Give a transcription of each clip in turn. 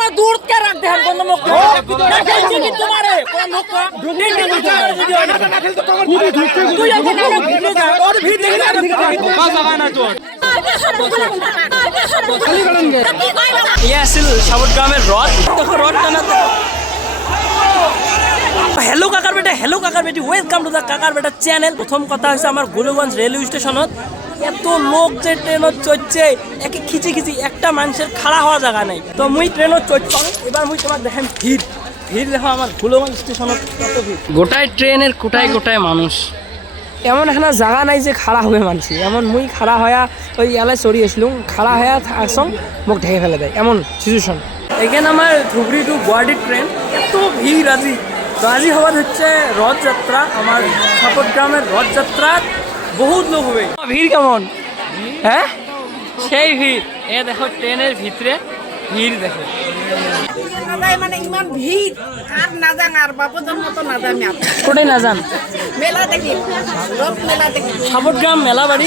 তোমার দূর কে রাখ দেখেন কোন মুখ দেখেছি কি তোমারে কোন মুখ তুই এখন ভিডিও যা ওর ভিডিও দেখে জায়গা না তোর ইয়াসিল সাবট গ্রামের রথ দেখো রথটা না हेलो काकार बेटी वेलकम टू द काकार बेटा चैनल प्रथम कथा হইছে আমার গোলগঞ্জ রেলওয়ে স্টেশনত এত লোক যে ট্রেনত চড়ছে একে খিচি খিচি একটা মানুষের খাড়া হওয়া জায়গা নাই তো মুই ট্রেনত চড়ছি এবার মুই তোমাক দেখেন ভিড় দেখো আমার গোলগঞ্জ স্টেশনত কত ভিড় গোটায় ট্রেনের কোটায় মানুষ এমন এখানে জায়গা নাই যে খাড়া হবে মানুষ এমন মুই খাড়া হয়া ওই এলায় চড়ি আসলুম খাড়া হয়া আসং মোক ঢেকে ফেলে দেয় এমন সিচুয়েশন এখানে আমার ধুবড়ি টু গুয়াহাটি ট্রেন এত ভিড় আজি তো আজি হওয়ার হচ্ছে রথযাত্রা আমার সাপট গ্রামের রথযাত্রা বহুত লোক হবে ভিড় কেমন হ্যাঁ সেই ভিড় এ দেখো ট্রেনের ভিতরে ভিড় দেখো মানে ইমান ভিড় আর না জান আর বাপদের মতো না জানি কোটাই না জান মেলা দেখি রথ মেলা দেখি সাপট গ্রাম মেলা বাড়ি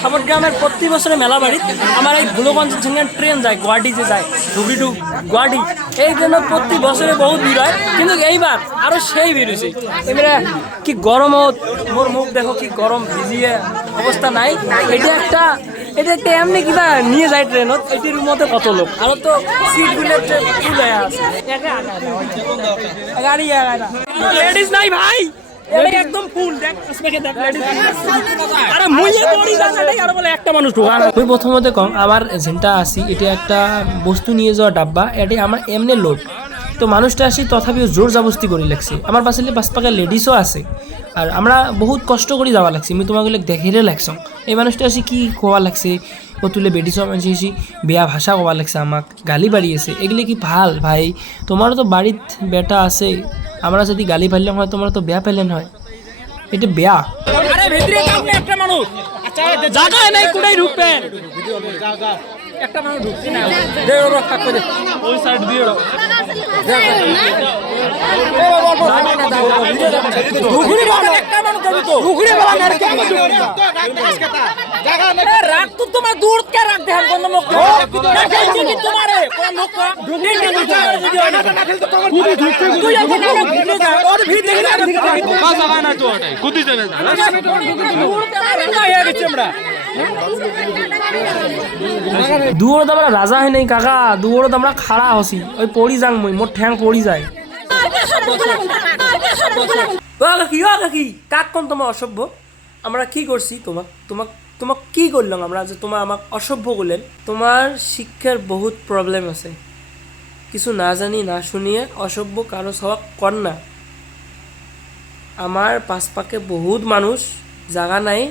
সাপট গ্রামের প্রতি বছরে মেলা বাড়ি আমার এই গোলগঞ্জ থেকে ট্রেন যায় গুয়াহাটি যে যায় ধুবড়ি টু গুয়াহাটি এই ট্রেনে প্রতি বছরে বহুত ভিড় হয় কিন্তু এইবার আরো সেই ভিড় হয়েছে এবারে কি গরম মোর মুখ দেখো কি গরম ভিজিয়ে অবস্থা নাই এটা একটা এমনি কিবা নিয়ে যায় ট্রেনত এটির মধ্যে কত লোক আরো তো সিট গুলো ফুল হয়ে আছে গাড়ি লেডিস নাই ভাই একদম ফুল দেখ দেখ লেডিস আরে মুইয়ে দড়ি যাচ্ছে আর বলে একটা মানুষ ঢোকানো ওই প্রথমতে কম আমার যেটা আসি এটা একটা বস্তু নিয়ে যাওয়া ডাব্বা এটি আমার এমনি লোড তো মানুষটা আসি তথাপিও জোর জাবস্তি করে লাগছে আমার পাশে পাঁচপাকা লেডিসও আছে আর আমরা বহুত কষ্ট করে যাওয়া লাগছে আমি তোমাকে দেখেরে লাগছ এই মানুষটা আসি কি কোয়া লাগছে ও তুলে বেডিসও মানুষ এসি বেয়া ভাষা কোয়া লাগছে আমাক গালি বাড়িয়েছে এগুলি কি ভাল ভাই তোমারও তো বাড়িত বেটা আছে আমরা যদি গালি পাইলাম হয় তোমার তো বেয়া পেলেন হয় এটা বেয়া আরে ভিতরে আপনি একটা মানুষ আচ্ছা জায়গা নাই কুড়াই ঢুকবেন একটা মানুষ ঢুকছি না দে ওরা কাট করে ওই সাইড দিয়ে ওরা ঘুরে বাবা একটা মানুষ যাবে তো ঘুরে বাবা না কে জায়গা নাই রাখ তো তোমার দূর কে রাখ দেখেন কোন মুখ দেখেছি কি তোমারে কোন মুখ ঢুকবে ভিডিও না খেল তো তুই এখন ভিডিও যা ওর ভিডিও দেখে জায়গা না তো ওটাই কুদি চলে যা দুয়ার তো আমরা রাজা হয় নাই কাকা দুয়ার তো আমরা খাড়া হসি ওই পড়ি যাং মই মোর ঠ্যাং পড়ি যায় কাকি কাক কোন তোমার অসভ্য আমরা কি করছি তোমাক কি করলাম আমরা যে তোমার আমাকে অসভ্য করলেন তোমার শিক্ষার বহুত প্রবলেম আছে কিছু না জানি না শুনিয়ে অসভ্য কারো সবাক কর না আমার পাশপাকে বহুত মানুষ জায়গা নাই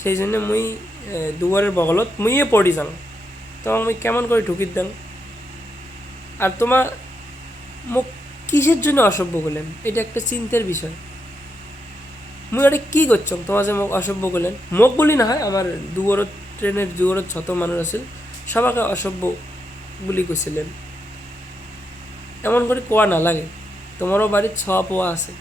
সেই জন্য মুই দুয়ারের বগলত মুইয়ে পড়ি যাং তোমার মুই কেমন করে ঢুকিত দাং আর তোমার মোক কিসের জন্য অসভ্য করলেন এটা একটা চিন্তার বিষয় মুই এটা কী করছ তোমার যে মোক অসভ্য করলেন মোক বলি না হয় আমার দুয়ারত ট্রেনের দুয়ারত যত মানুষ আছিল সবাকে অসভ্য বুলি কৈছিলেন এমন করে কোয়া না লাগে তোমারও বাড়ির ছ পোয়া আছে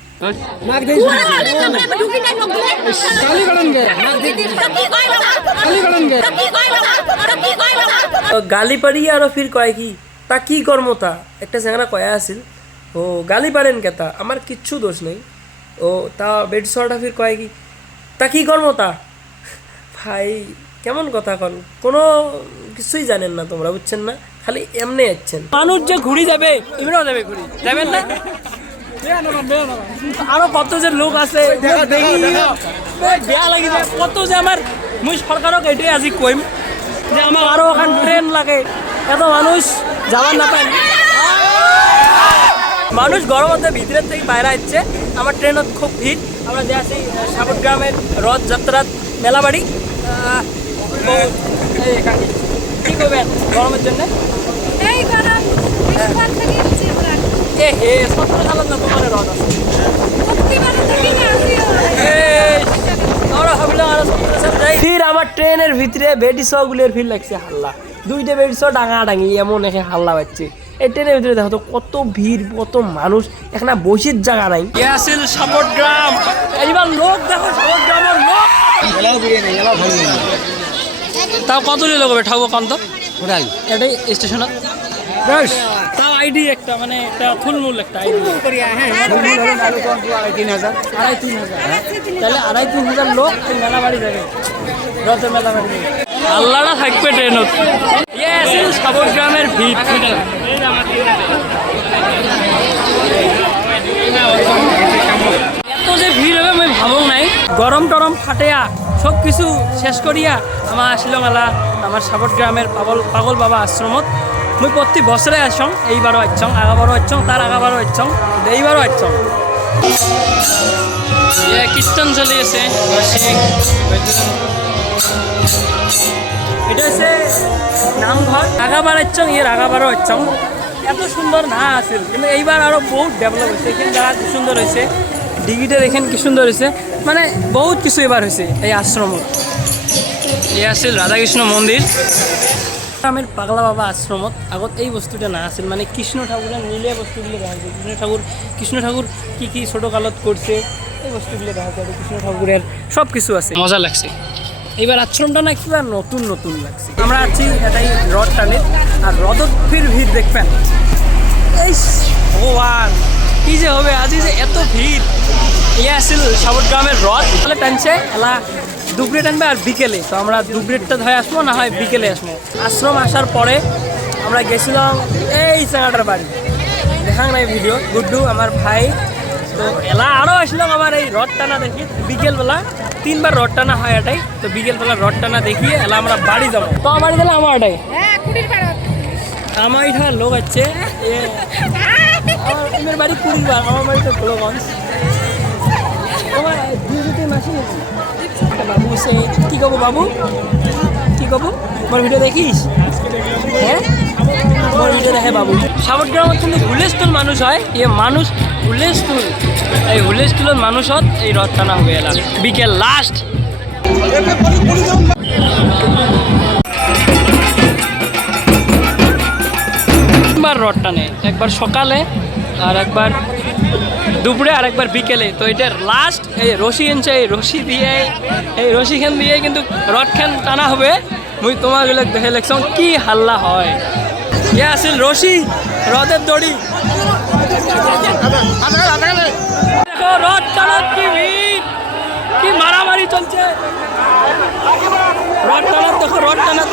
গালি পারি আর ফির কয় কি তা কি কর্মতা একটা জায়গা কয়া আছিল ও গালি পারেন কেতা আমার কিচ্ছু দোষ নেই ও তা বেডশটা ফির কয় কি তা কি কর্মতা ভাই কেমন কথা কন কোনো কিছুই জানেন না তোমরা বুঝছেন না খালি এমনি যাচ্ছেন মানুষ যে ঘুরি যাবে এমনিও যাবে ঘুরি যাবেন না আরো কত যে লোক আছে বেয়া লাগি যায় কত যে আমার মুই সরকারক এটাই আজি কইম যে আমাক আরো ওখান ট্রেন লাগে এত মানুষ যাওয়ার না পায় মানুষ গরমের ভিতরের থেকে বাইরে আসছে আমার ট্রেনত খুব ভিড় আমরা যে আছি সাপট গ্রামের রথযাত্রার মেলাবাড়ি কি করবেন গরমের জন্য ফির আমার ট্রেনের ভিতরে বেডিস গুলের ফির লাগছে হাল্লা দুইটা বেডিস ডাঙা ডাঙি এমন এখানে হাল্লা পাচ্ছে এই ট্রেনের ভিতরে দেখো তো কত ভিড় কত মানুষ এখানে বসির জায়গা নাই আসিল সাপট গ্রাম এইবার লোক দেখো সাপট গ্রামের লোক তাও কত লোক ঠাকুর কান্ত এটাই স্টেশনত তাও আইডি একটা মানে একটা থুলমূল একটা আইডি আড়াই তিন হাজার তাহলে আড়াই তিন হাজার লোক এই মেলা বাড়ি যাবে রথের মেলা বাড়ি যাবে আল্লাহরা থাকবে ট্রেনত ইয়ে আছে সাবর গ্রামের ভিড় এত যে ভিড় হবে আমি ভাবো নাই গরম টরম ফাটেয়া সব কিছু শেষ করিয়া আমার আসিল মেলা আমার সাবর গ্রামের পাগল বাবা আশ্রমত মুই প্রতি বছরে আসং এইবারও আসছং আগাবারও আসছং তার আগাবারও আসছং এইবারও আসছং কীর্তন চলি আছে এটা হচ্ছে নামঘর আগাবার আসছং এর আগাবারও আসছং এত সুন্দর না আছিল কিন্তু এইবার আরও বহুত ডেভেলপ হয়েছে এখানে যারা কি সুন্দর হয়েছে ডিগিটার এখানে কি সুন্দর হয়েছে মানে বহুত কিছু এবার হয়েছে এই আশ্রমত এই আছিল রাধাকৃষ্ণ মন্দির গ্রামের পাগলা বাবা আশ্রমত আগত এই বস্তুটা না আছিল মানে কৃষ্ণ ঠাকুরের মিলে বস্তুগুলো দেখা যায় কৃষ্ণ ঠাকুর কি কি ছোটো কালত করছে এই বস্তুগুলো দেখা যায় কৃষ্ণ ঠাকুরের সব কিছু আছে মজা লাগছে এবার আশ্রমটা না কিবা নতুন নতুন লাগছে আমরা আছি এটাই রথ টানের আর রথত ফির ভিড় দেখবেন এই ভগবান কি যে হবে আজি যে এত ভিড় ইয়ে আসছিল সাবর গ্রামের রথ তাহলে টানছে এলা দুপুরে টানবে আর বিকেলে তো আমরা দুপুরেরটা ধরে আসবো না হয় বিকেলে আসবো আশ্রম আসার পরে আমরা গেছিলাম এই জায়গাটার বাড়ি দেখাং নাই ভিডিও গুড্ডু আমার ভাই তো এলা আরও আসলাম আমার এই রথ টানা দেখি বিকেলবেলা 3 বার রথ টানা হয় এটাই তো বিকেলবেলা রথ টানা দেখিয়ে এলা আমরা বাড়ি যাবো তো আমার বাড়ি গেলে আমার এটাই আমার এখানে লোক আছে আমার বাড়ি 20 বার আমার বাড়ি তো গোলগঞ্জ তোমার দুই মাসি বাবু সে কি কব বাবু কি কব মোর ভিডিও দেখিস হ্যাঁ মোর ভিডিও দেখে বাবু সাবর গ্রামত কিন্তু হুলেস্টুল মানুষ হয় এ মানুষ হুলেস্টুল এই হুলেস্টুলের মানুষত এই রথ টানা হয়ে এলাম বিকেল লাস্ট তিনবার রথ টানে একবার সকালে আর একবার দুপুরে আর একবার বিকেলে তো এটার লাস্ট এই রশি এনছে এই রশি দিয়ে এই রশিখান দিয়ে কিন্তু রথখান টানা হবে মুই তোমাগুলো দেখে লেখছং কি হাল্লা হয় ইয়ে আছিল রশি রথের দড়ি দেখো রথ টানার কি ভিড় কি মারামারি চলছে রথ টানার দেখো রথ টানার